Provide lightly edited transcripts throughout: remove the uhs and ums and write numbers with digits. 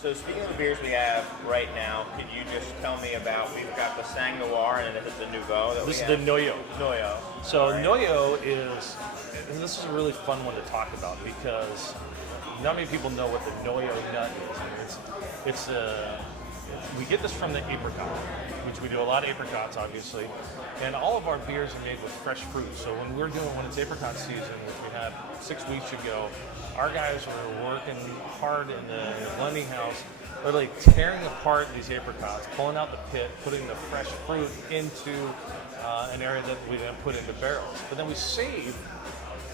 So speaking of the beers we have right now, could you just tell me about, we've got the Sang Noir and this is the Nouveau that This we is have? the Noyo. Noyo. So All right. Noyo is, and this is a really fun one to talk about because not many people know what the Noyo nut is. I mean, we get this from the apricot, which we do a lot of apricots, obviously, and all of our beers are made with fresh fruit. So when it's apricot season, which we had 6 weeks ago, our guys were working hard in the blending house, literally tearing apart these apricots, pulling out the pit, putting the fresh fruit into an area that we then put into barrels. But then we saved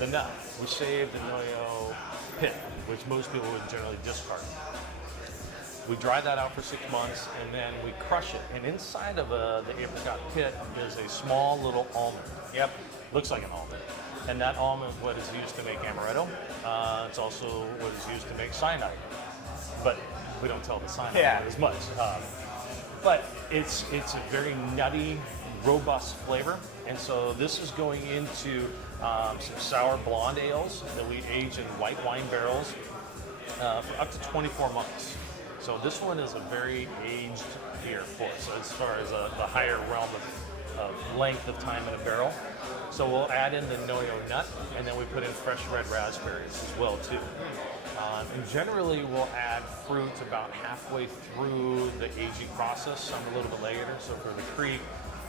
the nut. We saved the Noyo pit, which most people would generally discard. We dry that out for 6 months, and then we crush it. And inside of the apricot pit is a small little almond. Yep. Looks like an almond. And that almond is what is used to make amaretto. It's also what is used to make cyanide. But we don't tell the cyanide as much. But it's a very nutty, robust flavor. And so this is going into some sour blonde ales that we age in white wine barrels for up to 24 months. So this one is a very aged beer for us, as far as the higher realm of length of time in a barrel. So we'll add in the Noyo nut, and then we put in fresh red raspberries as well too. And generally we'll add fruits about halfway through the aging process, some a little bit later. So for the creek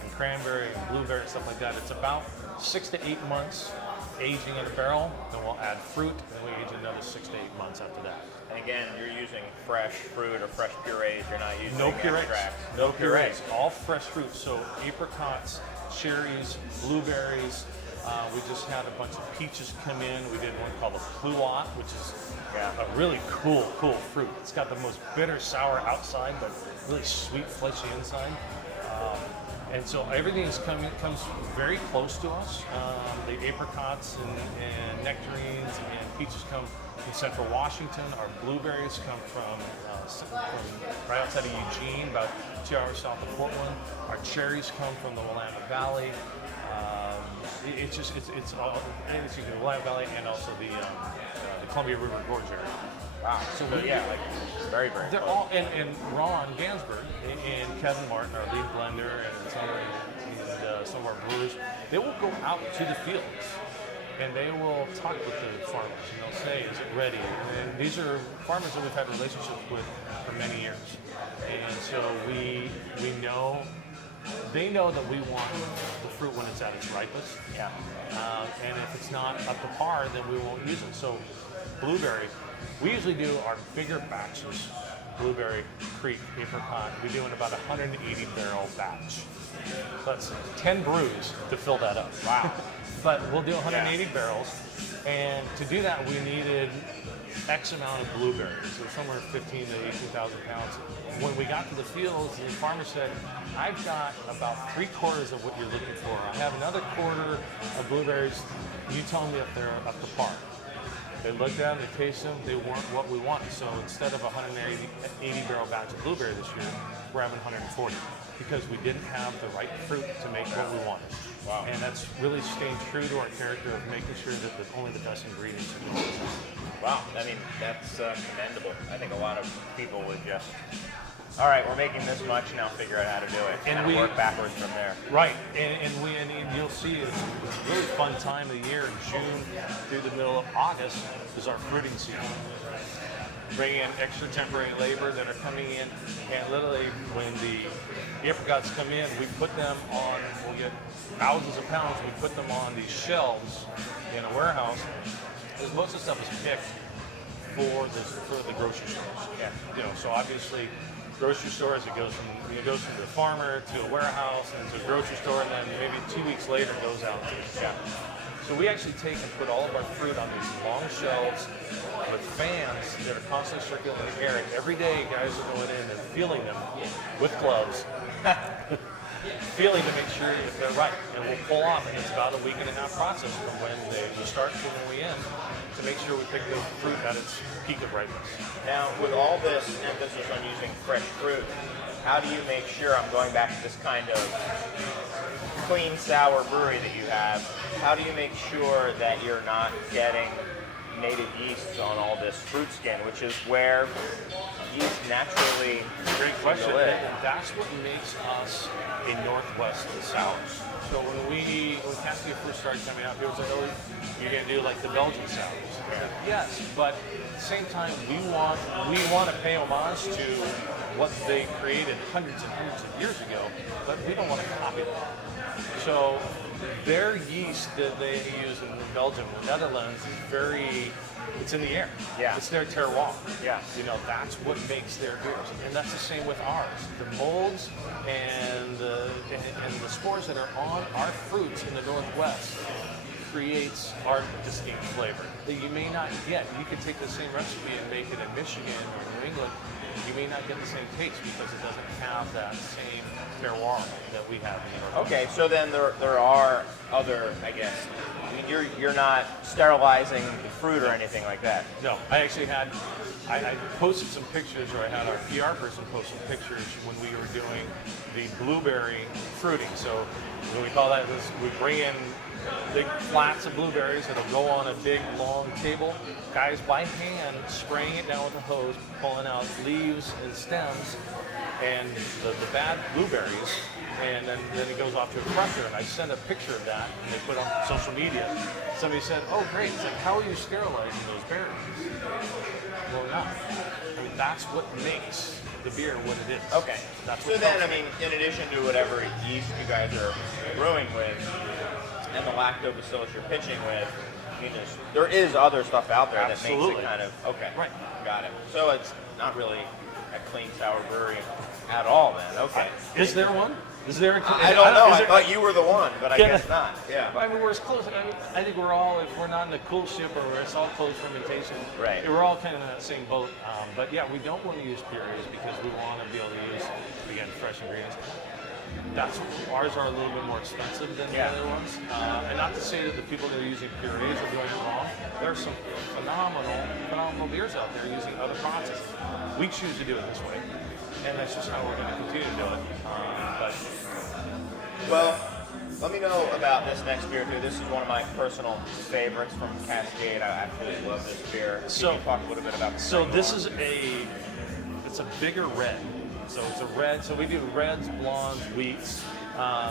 and cranberry and blueberry and stuff like that, it's about 6 to 8 months aging in a barrel. Then we'll add fruit, and we age another 6 to 8 months after that. And again, you're using fresh fruit or fresh purees. You're not using No purees. extracts. No purees. All fresh fruit. So apricots, cherries, blueberries. We just had a bunch of peaches come in. We did one called a pluot, which is a really cool fruit. It's got the most bitter, sour outside, but really sweet, fleshy inside. And so everything comes very close to us. The apricots and nectarines and peaches come from Central Washington. Our blueberries come from right outside of Eugene, about 2 hours south of Portland. Our cherries come from the Willamette Valley. It's all the Willamette Valley and also the Columbia River Gorge area. Wow. So very, very. They're all, and Ron Gansberg and Kevin Martin, our lead blender, and some of our brewers, they will go out to the fields and they will talk with the farmers, and they'll say, "Is it ready?" And these are farmers that we've had relationships with for many years, and so we know. They know that we want the fruit when it's at its ripest. Yeah. And if it's not up to par, then we won't use it. So blueberry, we usually do our bigger batches, blueberry, creek, apricot, we do in about 180 barrel batch. So that's 10 brews to fill that up. Wow. But we'll do 180 barrels. And to do that, we needed X amount of blueberries, so somewhere 15 to 18,000 pounds. When we got to the fields, the farmer said, "I've got about 3/4 of what you're looking for. I have another quarter of blueberries. You tell me if they're up to par." They looked at them, they tasted them, they weren't what we wanted. So instead of a 180 barrel batch of blueberry this year, we're having 140 because we didn't have the right fruit to make what we wanted. Wow. And that's really staying true to our character of making sure that only the best ingredients are used. Wow. I mean, that's commendable. I think a lot of people would just, all right, we're making this much, now figure out how to do it, and we work backwards from there. Right, and you'll see it's a really fun time of the year. In June through the middle of August is our fruiting season. Bring in extra temporary labor that are coming in, and literally when the apricots come in, we put them on, we'll get thousands of pounds, we put them on these shelves in a warehouse, because most of the stuff is picked for the grocery stores. Yeah. So obviously grocery stores, it goes from the farmer to a warehouse and to a grocery store, and then maybe 2 weeks later it goes out to the shop. So we actually take and put all of our fruit on these long shelves with fans that are constantly circulating the air. And every day, guys are going in and feeling them with gloves, feeling to make sure that they're right. And we'll pull off, and it's about a 1.5-week process from when we start to when we end to make sure we pick the fruit at its peak of ripeness. Now, with all this emphasis on using fresh fruit, how do you make sure, I'm going back to this kind of clean sour brewery that you have, how do you make sure that you're not getting native yeasts on all this fruit skin, which is where yeast naturally Great question. live. And that's what makes us a Northwest sour. So when Cascade first started coming out, people said, "Oh, you're gonna do like the Belgian sours." I said, yes, but at the same time, we want to pay homage to what they created hundreds and hundreds of years ago, but we don't want to copy them. So their yeast that they use in Belgium, the Netherlands, is it's in the air. Yeah. It's their terroir. Yeah. That's what makes their beers. And that's the same with ours. The molds and the spores that are on our fruits in the Northwest creates our distinct flavor that you may not get. You could take the same recipe and make it in Michigan or New England. You may not get the same taste because it doesn't have that same terroir that we have in the Northwest. Okay, so then there are other, I guess. I mean, you're not sterilizing the fruit or anything like that. No, I actually had, I posted some pictures, or I had our PR person post some pictures when we were doing the blueberry fruiting. So what we call that is we bring in big flats of blueberries that'll go on a big long table. Guys by hand spraying it down with a hose, pulling out leaves and stems and the bad blueberries, and then it goes off to a crusher. And I sent a picture of that and they put it on social media. Somebody said, "Oh great, it's like, how are you sterilizing those berries?" Well, we're not. I mean, that's what makes the beer what it is. Okay. That's So what then, I mean, in addition to whatever yeast you guys are brewing with, and the lactobacillus you're pitching with, I mean, there is other stuff out there that makes Absolutely. it kind of, okay. Right. Got it. So it's not really a clean sour brewery at all then, okay. Is there one? Is there a I don't know, is I there- thought you were the one, but I guess not, yeah. I mean, we're as close. I think we're all, if we're not in the cool ship or it's all closed fermentation, Right. we're all kind of in that same boat. But yeah, we don't want to use purees because we want to be able to use, again, fresh ingredients. Ours are a little bit more expensive than the other ones. And not to say that the people that are using purees are doing it wrong. There are some phenomenal beers out there using other processes. We choose to do it this way. And that's just how we're going to continue to do it. Well, let me know about this next beer too. This is one of my personal favorites from Cascade. I absolutely love this beer. Can you talk a little bit about the So this Single is it's a bigger red. So it's a red. So we do reds, blondes, wheats.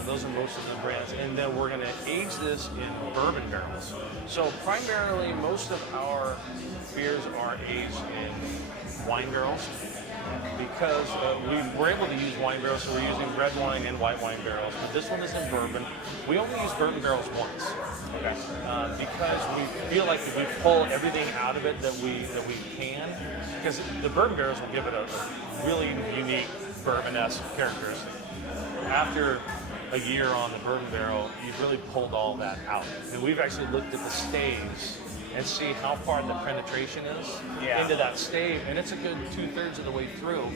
Those are most of the brands. And then we're going to age this in bourbon barrels. So primarily, most of our beers are aged in wine barrels because we're able to use wine barrels. So we're using red wine and white wine barrels. But this one is in bourbon. We only use bourbon barrels once. Okay. Because we feel like we pull everything out of it that we can, because the bourbon barrels will give it a really unique bourbon-esque characteristic. After a year on the bourbon barrel, you've really pulled all that out. And we've actually looked at the staves and see how far the penetration is into that stave, and it's a good 2/3 of the way through.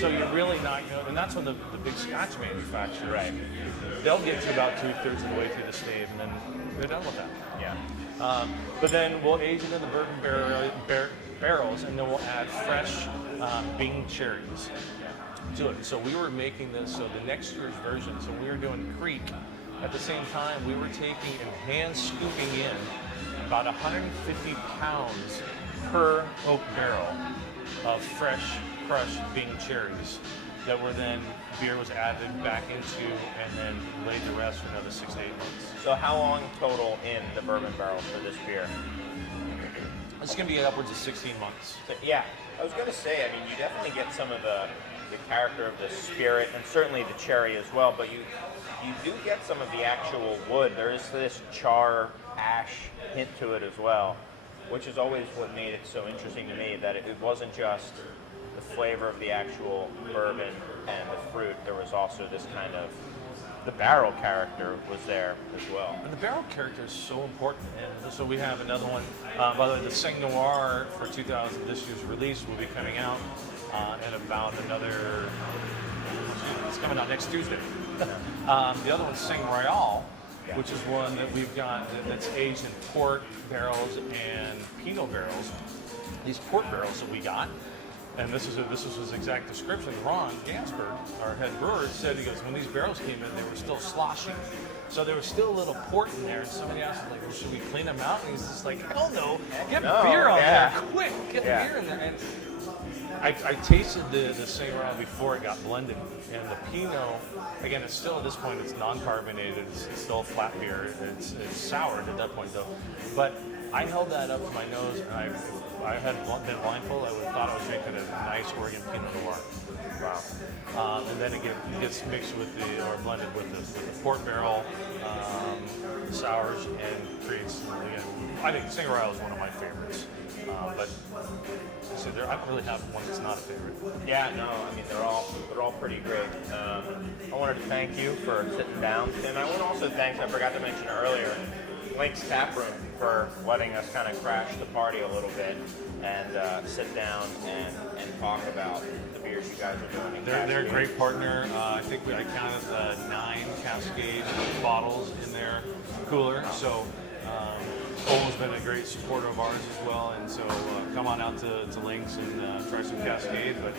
So you're really not, and that's when the big Scotch manufacturers, they'll get to about 2/3 of the way through the stave, and then they're done with that. Yeah. But then we'll age it in the bourbon barrels, and then we'll add fresh Bing cherries to it. So we were making this, so the next year's version, so we were doing Creek. At the same time, we were taking and hand scooping in about 150 pounds per oak barrel of fresh crushed Bing cherries that were then, beer was added back into, and then laid the rest for another 6 to 8 months. So how long total in the bourbon barrel for this beer? It's going to be upwards of 16 months. So, yeah, I was going to say, I mean, you definitely get some of the character of the spirit, and certainly the cherry as well, but you do get some of the actual wood. There is this char, ash hint to it as well, which is always what made it so interesting to me, that it wasn't just the flavor of the actual bourbon and the fruit. There was also this kind of, the barrel character was there as well. And the barrel character is so important. And so we have another one, by the way, the Sing Noir for this year's release will be coming out in about another, it's coming out next Tuesday. The other one's Sing Royale, which is one that we've got that's aged in port barrels and Pinot barrels. These port barrels that we got, and this is his exact description. Ron Gansberg, our head brewer, said, he goes, when these barrels came in, they were still sloshing. So there was still a little port in there, and somebody asked him, like, well, should we clean them out? And he's just like, hell no, get no, beer on yeah. there, quick, get Yeah. beer in there. And I tasted the Sangria before it got blended, and the Pinot, again, it's still at this point, it's non-carbonated, it's still flat beer, it's soured at that point though. But I held that up to my nose, and I had been blindfolded, I would have thought I was drinking a nice Oregon Pinot Noir. Wow. And then it gets mixed with or blended with the port barrel, sours, and creates, again, I think Sangria is one of my favorites. But so I don't really have one that's not a favorite. Yeah, no, I mean they're all pretty great. I wanted to thank you for sitting down, Tim. I want to also thank, I forgot to mention earlier, Link's Tap Room for letting us kind of crash the party a little bit and sit down and talk about the beers you guys are doing. They're a great partner. I think I counted 9 Cascade bottles in their cooler. So Cole's been a great supporter of ours as well, and so come on out to Link's and try some Cascade. But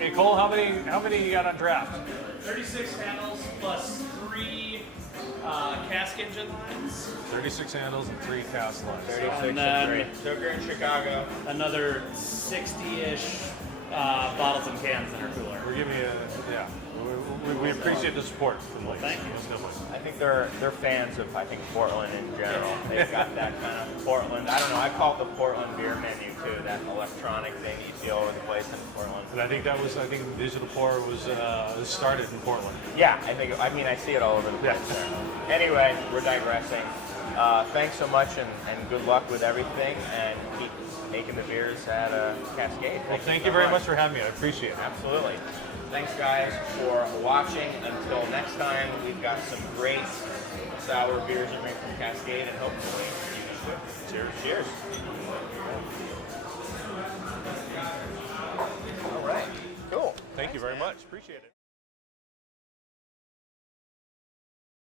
hey, Cole, how many you got on draft? 36 handles plus 3 cask engine lines. 36 handles and 3 cast lines. 36 And then- 3. So if you're in Chicago, Another 60-ish bottles and cans in our cooler. We're giving you we appreciate the support from Link's. Thank you. Most definitely. I think they're fans of Portland in general. They've got that kind of Portland. I don't know. I call it the Portland beer menu too. That electronic thing you see all over the place in Portland. And I think Digital Pour was started in Portland. Yeah, I see it all over the place there. Anyway, we're digressing. Thanks so much and good luck with everything and keep making the beers at Cascade. Well, thank you very much for having me. I appreciate it. Absolutely. Thanks, guys, for watching. Until next time, we've got some great sour beers to drink from Cascade, and hopefully you too. Cheers. Cheers. All right. Cool. Thank you very much. Appreciate it.